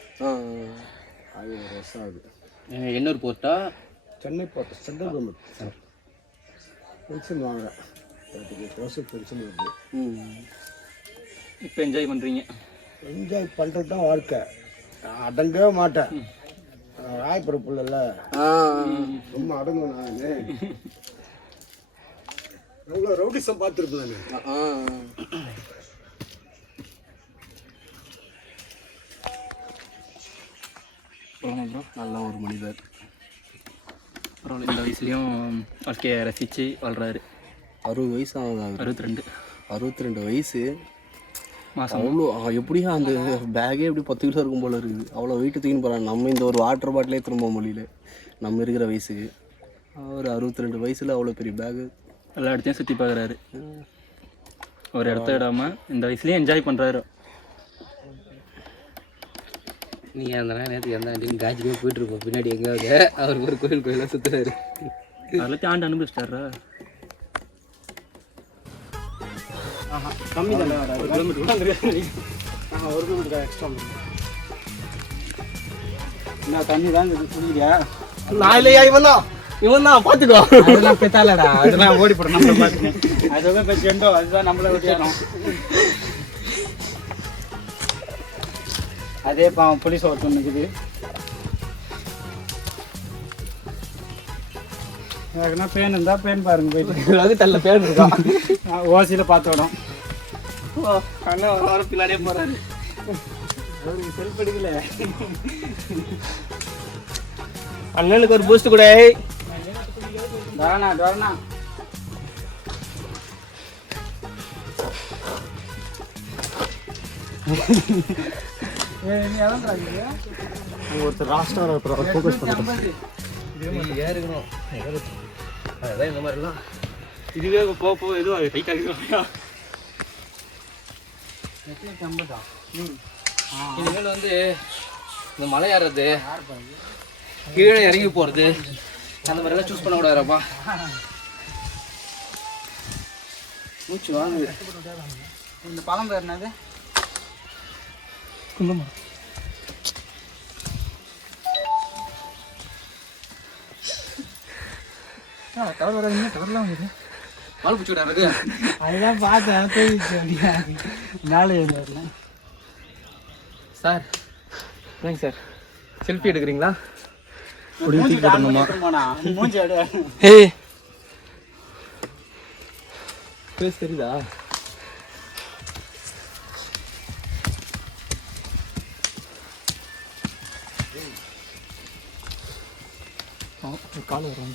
அது 1 வருஷம் ஆகுது. எண்ணூர் போர்ட்டா? சென்னை போட்ட சென்ட்ரல் கவர்மெண்ட் பென்ஷன் வாங்குறேன். 38,000 பென்ஷன் வருது. இப்போ என்ஜாய் பண்ணுறீங்க? என்ஜாய் பண்ணுறது தான் வாழ்க்கை. நான் அடங்கவே மாட்டேன். ராயபுரம் பிள்ளைல ரொம்ப அடங்குவேன். நான் எவ்வளோ ரவுடிசம் பார்த்துருப்பேன். நல்ல ஒரு மனிதர். பரவாயில்ல, இந்த வயசுலேயும் வாழ்க்கையை ரசித்து வாழ்கிறாரு. 60 வயசு ஆகுது. 62 வயசு மாதம். அவ்வளோ எப்படியா அந்த பேக்கே எப்படி 10 கிலோ இருக்கும் போல இருக்குது. அவ்வளோ வெயிட்டு தூக்கின்னு போகிறாங்க. நம்ம இந்த ஒரு வாட்டர் பாட்டிலே திரும்ப முடியல நம்ம இருக்கிற வயசுக்கு. அவர் 62 வயசில் அவ்வளோ பெரிய பேகு. எல்லா இடத்தையும் சுற்றி பார்க்குறாரு. ஒரு இடத்த விடாம இந்த வயசுலேயும் என்ஜாய் பண்ணுறாரு. நீங்கள் அந்த நேரத்துக்கு எந்த ஆண்டியும் காய்ச்சிக்கவே போயிட்டுருப்போம். பின்னாடி எங்கேயாவது அவர் ஒரு கோயிலாக சுற்றுறாரு. அதெல்லாத்தையும் ஆண்டு அனுபவிச்சிட்டாரா? கம்மி தானே, 1 கிலோமீட்டர் எக்ஸ்ட்ரா. என்ன தண்ணி தான் சொல்லியா? நான் இல்லையா? இவன் தான் பார்த்துக்கோ. அதெல்லாம் பெத்தாலடா, அதெல்லாம் ஓடி போடும். நம்மளை பார்த்துக்கேன். அதுதான் பெற்றோ, அதுதான் நம்மளை விட்டுறோம். அதே பாவம் போலீஸ் ஒருத்தன் இருக்குது. எனக்குன்னா பேன் இருந்தால் பேன் பாருங்க போயிட்டு. அது தள்ள பேர் இருக்கான். ஓசியில் பார்த்து விடும். அண்ணன் வர பின்னாடியே போகிறாரு. அவருக்கு செல்ஃப் எடுக்கல. அண்ணனுக்கு ஒரு பூஸ்ட் கூட. டோரணா ஒருத்தர் ராஸ்டாக ஃபோக்கஸ் பண்ணுறேன். ஏறுக்கணும். அதான் இந்த மாதிரிலாம் இதுவே போக எதுவும் அது டைட் ஆகிடும். இனிமேல் வந்து இந்த மலை ஏறுறது, கீழே இறங்கி போகிறது, அந்த மாதிரிலாம் சூஸ் பண்ண கூடாதுப்பா. மூச்சு வாங்குது. இந்த பழம் பேர் என்னது? குங்குமம். கவர் வராதுங்க, கவர்லாம் வருது. பால் பிடிச்சி விட எனக்கு அதுதான் பார்த்தேன், தெரிவிச்சு மேலே ஏறல. Sir thank sir. செல்ஃபி எடுக்கிறீங்களா? மூஞ்சி போனா மூஞ்சி எடு. ஏய் ஃபேஸ் தெரியுதா? கால் வரும்.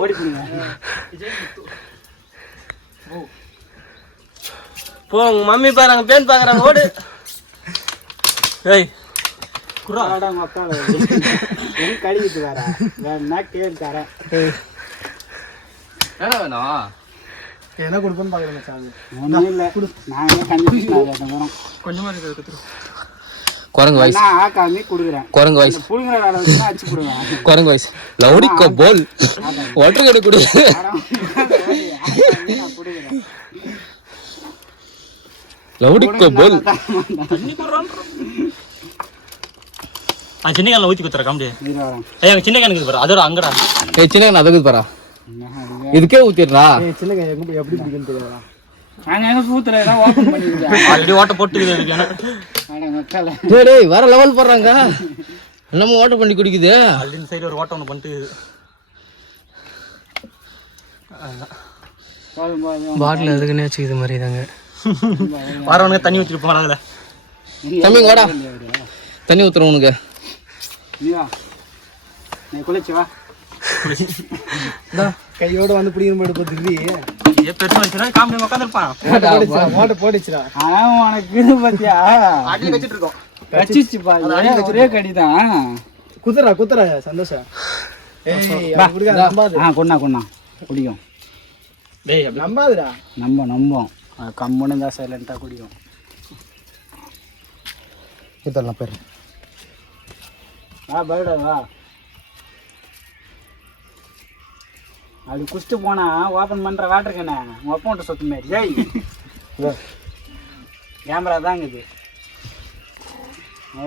ஓடி போடுங்க. போ உங்க மம்மி பாருங்க, பேன் பாக்குறாங்க, ஓடு. ஏய் குறாடா மக்கா எங்க கடிக்கிட்டு வரா வேணா கேள் தரேன். என்ன வேணும்? என்ன கொடுப்பேன்னு பாக்குறேன் சாமி. ஒன்றும் இல்லை, நான் என்ன கண்டிப்பாக கொஞ்சமா இருக்கு. குரங்கு வாய்ஸ். நான் ஆக்காமி கொடுக்குறேன். குரங்கு வாய்ஸ். புழுங்குற வேலை வச்சுன்னா அச்சு கொடுவேன். குரங்கு வாய்ஸ். லவுடிக்கோ போல் வாட்டர் கடை கொடு. நான் கொடுக்குறேன். லவுடிக்கோ போல். சின்ன கேனில் ஊற்றி குத்துற காமெடி. இது வரேன். ஏய் அங்கே சின்ன கேனுக்கு பாரு, அதோட அங்கடா. ஏய் சின்ன கேன் அதுக்கு பாரா. இதுக்கே ஊத்திடுறா. சின்ன கை எப்படி பிடிக்குன்னு தெரியாதா? நான் எங்க ஊத்துறேன், ஓப்பன் பண்ணிருக்கேன். ஆல்ரெடி ஓட்ட போட்டுக்குது அதுக்கு. ஆனா மக்கள டேய் டேய் வேற லெவல் போடுறாங்க. நம்ம ஓட்ட பண்ணி குடிக்குது. ஆல்ரெடி சைடு ஒரு ஓட்ட ஒன்று பண்ணிட்டு பாட்டில் எதுக்குன்னே வச்சுக்கிது மாதிரி தாங்க. வரவனுக்கு தண்ணி ஊற்றிட்டு போகலாம் அதில். தம்பி வாடா. தண்ணி ஊத்துறோம் உனக்கு. நீ வா, நீ குளிச்சு வா. கையோட வந்து பிடிக்கிற மாதிரி பத்துக்கு ஏ பெருசா வச்சுனா காமெடி உட்காந்துருப்பான். ஓட்ட போட்டுச்சுடா. ஆனா உனக்கு பாத்தியா அடி வச்சிட்டு இருக்கோம். கச்சிச்சு பாரு, ஒரே கடிதான். குத்துறா சந்தோஷம். கொண்டா குடிக்கும். டேய் நம்பாதுடா. நம்போம் கம்முன்னு தான் சைலண்டா குடிக்கும். இதெல்லாம் பேர் பயடா வா. அது குடிச்சிட்டு போனா ஓப்பன் பண்ற வாட்டருக்கண்ணே உங்க அப்பா சொத்து மாதிரி. ஜெய் கேமரா தாங்க இது. ஓ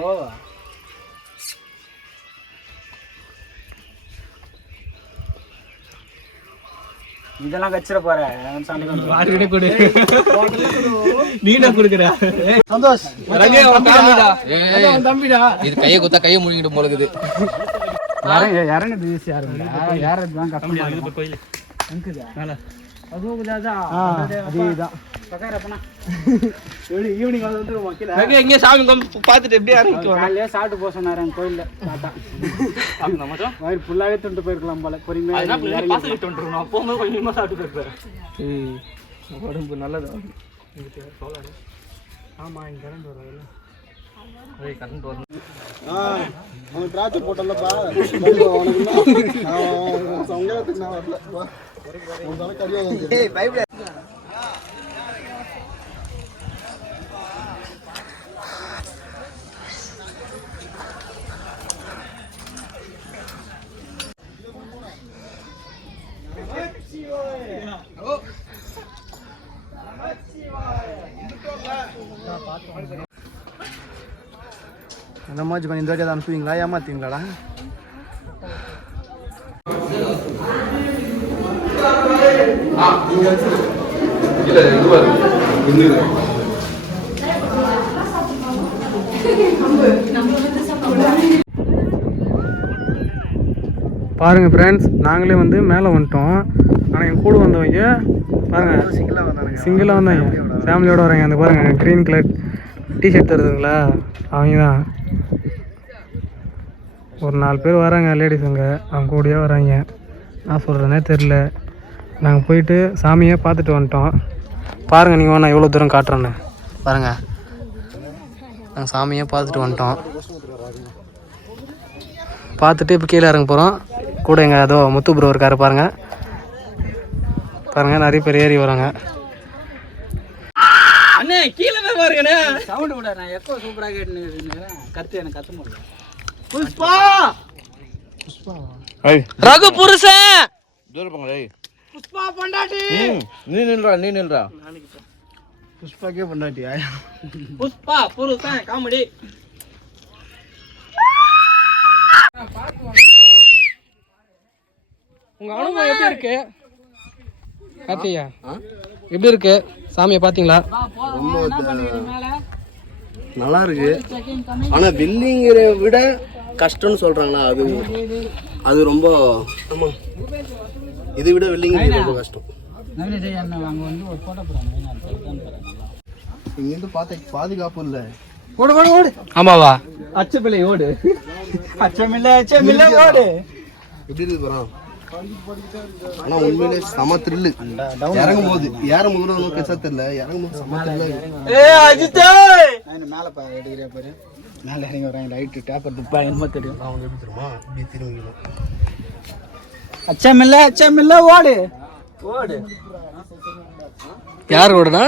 இதெல்லாம் கச்சிட போற நீடா குடுக்குற சந்தோஷ் தம்பிடா. இது கையை குத்தா கையை முழுங்கிட்டு போலக்குது. இறங்குது யாருதான் கஷ்டம். கோயில் ஈவினிங் வந்து எங்க சாமி பார்த்துட்டு எப்படி காலையிலே சாப்பிட்டு போக சொன்னாரு என் கோயில்ல. வயிறு ஃபுல்லாவே துண்டு போயிருக்கலாம் போல. பொறுமையா போகும்போது கொஞ்சமா சாப்பிட்டு போயிருப்பேன். உடம்பு நல்லது. ஆமா இங்க கரண்ட் வராதுல்ல. கரண்ட் வரும். அவன் திராட்சை போட்டல்லப்பா. சங்கத்துக்கு நான் வரல. அந்த மாதிரி கொஞ்சம் இந்த வாட்டி அதை அனுப்புவீங்களா, ஏமாத்துவீங்களாடா? பாருங்கள் ஃப்ரெண்ட்ஸ், நாங்களே வந்து மேலே வந்துட்டோம். ஆனால் என் கூட வந்தவங்க பாருங்கள் சிங்கிளாக வந்தாங்க, ஃபேமிலியோடு வராங்க. அந்த பாருங்கள் க்ரீன் கலர் டிஷர்ட் தருதுங்களா, அவங்க தான். ஒரு 4 பேர் வராங்க லேடிஸுங்க, அவங்க கூடயே வராங்க. நான் சொல்கிறேனே தெரில. நாங்கள் போயிட்டு சாமியை பார்த்துட்டு வந்துட்டோம். பாருங்கள் நீங்கள் நான் எவ்வளோ தூரம் காட்டுறேன்னு பாருங்கள். நாங்கள் சாமியை பார்த்துட்டு வந்துட்டோம். பார்த்துட்டு இப்போ கீழே இறங்க போகிறோம். கூட எங்கள் ஏதோ முத்து ப்ரோ இருக்காரு பாருங்கள். பாருங்கள் நிறைய பேர் ஏறி வராங்க. அண்ணே கீழே போய் பாருங்கண்ணே. சவுண்ட் விட நான் எப்போ சூப்பராக கேட்டுன்னு கற்று எனக்கு கற்று முடியல. புஷ்பா ரகு புருஷன் புஷ்பா பொண்டாட்டி. நீ நில்றா புஷ்பாக்கே பண்ணாட்டியா? புஷ்பா புருஷன் காமெடி. உங்க அனுபவம் எப்படி இருக்கு கார்த்தியா? எப்படி இருக்கு? சாமியை பார்த்தீங்களா? நல்லா இருக்கு. ஆனா வெள்ளிங்கிற விட கஷ்டம்னு சொல்றாங்களா, அது ரொம்ப ஆமா, இதை விட வெள்ளிங்கிற ரொம்ப கஷ்டம். இங்கிருந்து பார்த்த பாதுகாப்பு இல்ல. ஓடு ஓடு ஓடு. ஆமாவா? அச்சமில்லை ஓடு. அச்சமில்லை ஓடு. எப்படி இருக்கு போறான்? ஆனா உண்மையிலே சம த்ரில்லு. இறங்கும் போது ஒன்றும் பெருசா தெரியல, இறங்கும் போது சம த்ரில்லு. மேலே எடுக்கிறேன் பாரு, மேலே இறங்கி வராங்க. லைட்டு டேப்பர் துப்பா என்னமோ தெரியும். அவங்க எப்படி தெரியுமா, இப்படி திரும்பிக்கணும். அச்சமில்லை ஓடு ஓடு. யார் ஓடுனா?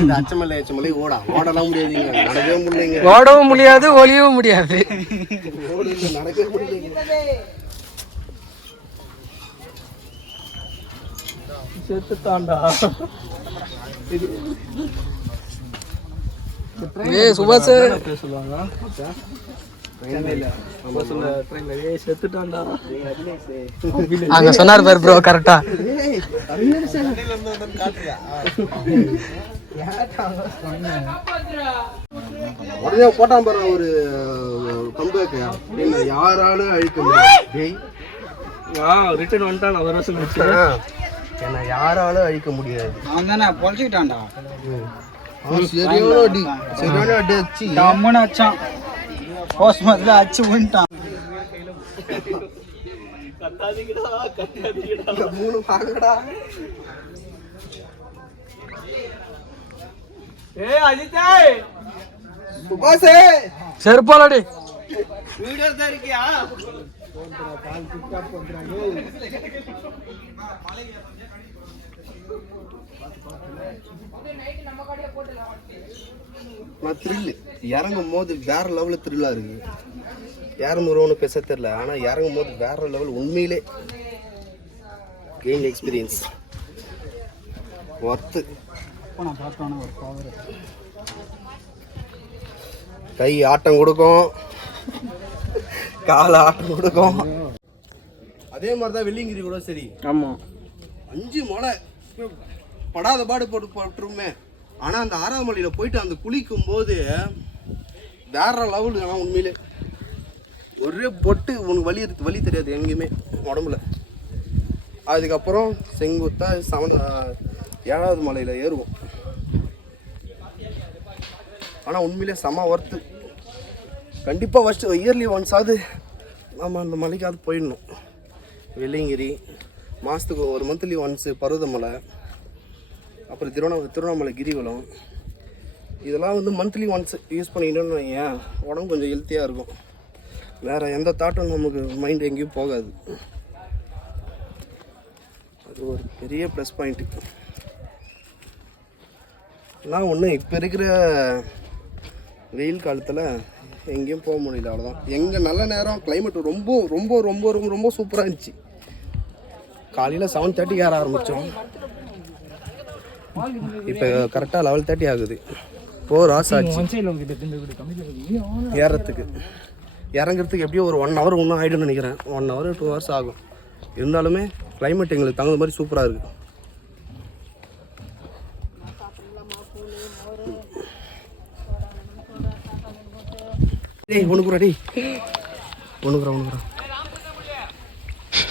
இந்த அச்சமல்லை ஓடலாம் முடியாதுங்க, நடக்கவே முடியலைங்க. ஓடவும் முடியாது, ஒளியவும் முடியாது. நடக்கவே முடியலைங்க. செத்துட்டான்டா. ஏய் சுபாஷ் பேசுவாங்க செத்துட்டான்டா. அங்க சொன்னார் பாரு ப்ரோ கரெக்டா. உடனே போட்டான் பாரு ஒரு கம்பேக்கு. யாராலும் அழிக்க முடியாது. ரிட்டர்ன் வந்துட்டான். ஒரு வருஷம் என்ன யாராலும் அழிக்க முடியாது. அவன் தானே பொழைச்சிக்கிட்டான்டா. சரியான அடி வச்சு அம்மனு வச்சான். போஸ்ட் மரத்தில் அச்சு விட்டான். 3 வாங்கடா. சுபாஷே செருப்பாலடி. வீடியோ தான் இருக்கியா? நான் த்ரில்லு இறங்கும் போது வேற லெவலில் த்ரில்லாக இருக்கு. ஏறுமுறை பேச தெரியல, ஆனால் இறங்கும் போது வேற லெவல். உண்மையிலே கெயின் எக்ஸ்பீரியன்ஸ் ஒர்த்து. கை ஆட்டம் கொடுக்கும், கால ஆட்டம் கொடுக்கும். அதே மாதிரி தான் வெள்ளிங்கிரி கூட சரி. ஆமா 5 மலை படாத பாடு போட்டுருமே. ஆனால் அந்த 6ஆவது மலையில் போயிட்டு அந்த குளிக்கும் போது வேற லெவலு. ஆனால் உண்மையிலே ஒரே பொட்டு உனக்கு வலி தெரியாது எங்கேயுமே உடம்புல. அதுக்கப்புறம் செங்குத்தா 7ஆவது மலையில் ஏறுவோம். ஆனால் உண்மையிலே செம ஒர்த்து. கண்டிப்பாக ஃபஸ்ட்டு இயர்லி ஒன்ஸாவது நம்ம அந்த மலைக்காவது போயிடணும். வெள்ளிங்கிரி மாதத்துக்கு ஒரு மந்த்லி ஒன்ஸு பருவதமலை, அப்புறம் திருவண்ணாமலை கிரிவலம். இதெல்லாம் வந்து மந்த்லி ஒன்ஸ் யூஸ் பண்ணிக்கிட்டோன்னு வையேன், உடம்பு கொஞ்சம் ஹெல்த்தியாக இருக்கும். வேறு எந்த தாட்டும் நமக்கு மைண்ட் எங்கேயும் போகாது. அது ஒரு பெரிய ப்ளஸ் பாயிண்ட்டு. நான் ஒன்று இப்போ இருக்கிற வெயில் காலத்தில் எங்கேயும் போக முடியல, அவ்வளோதான். எங்கள் நல்ல நேரம் கிளைமேட் ரொம்ப ரொம்ப ரொம்ப ரொம்ப ரொம்ப சூப்பராக இருந்துச்சு. காலையில் 7:30 ஏற ஆரம்பித்தோம். இப்போ கரெக்டாக 11:30 ஆகுது. 4 hours ஆச்சு ஏறத்துக்கு. இறங்குறதுக்கு எப்படியும் ஒரு 1 hour இன்னும் ஆகிடும்னு நினைக்கிறேன். 1 hour 2 hours ஆகும். இருந்தாலுமே கிளைமேட் எங்களுக்கு தகுந்த மாதிரி சூப்பராக இருக்குது.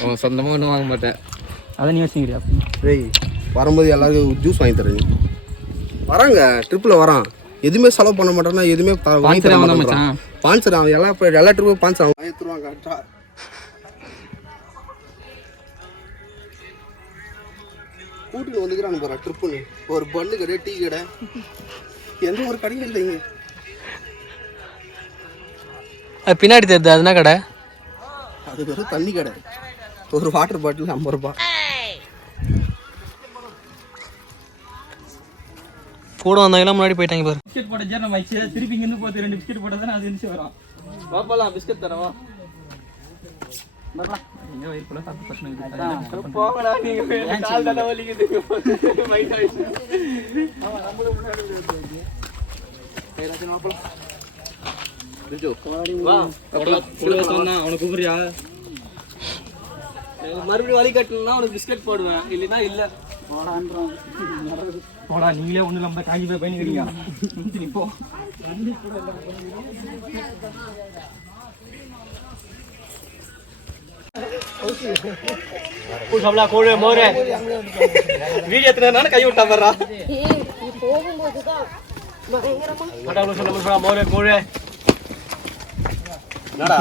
அவன் சொந்தமாக ஒன்றும் வாங்க மாட்டேன். அதை நீ யோசிக்கிறியா? டேய் வரும்போது எல்லாருக்கும் ஜூஸ் வாங்கி தரேன். நீ வராங்க ட்ரிப்பில் வரான், எதுவுமே செலவு பண்ண மாட்டான்னா எதுவுமே வாங்கி தர மாட்டான். ஸ்பான்சர் அவன் எல்லா ட்ரிப்பும் ஸ்பான்சர் அவன் வாங்கி தருவாங்க. கரெக்டாக கூட்டின்னு வந்துக்கிறாங்க பாரு ட்ரிப்புன்னு. ஒரு பண்ணு கடை, டீ கடை, எந்த ஒரு கடையும் இல்லைங்க. அது பின்னாடி தெரியுது, அது என்ன கடை? அது வெறும் தண்ணி கடை. ஒரு வாட்டர் பாட்டில் 50 ரூபா. கூட வந்தாங்கலாம் முன்னாடி போயிட்டாங்க பாரு. பிஸ்கெட் போட ஜீரணம் ஆயிடுச்சு. திருப்பி இங்கேருந்து போட்டு 2 பிஸ்கெட் போட்டால் தானே அது இருந்துச்சு வரும். பாப்பாலாம் பிஸ்கட் தரவா எங்க வயிறு ஃபுல்லாக சாப்பிட்டு பசங்க போங்கடா நீங்க கால் தலை வலிக்குது மைண்ட் ஆயிடுச்சு. அவனை கூப்பிடுறியா? மறுபடியும் வழி கட்டணும்னா உனக்கு பிஸ்கட் போடுவேன், இல்லைன்னா இல்ல. போடா நீங்களே ஒன்றும் இல்லாம காஞ்சி போய் பயணிக்கிறீங்க. நீ போ. வீடியோ எத்தனை கை விட்டா பாரு. என்னடா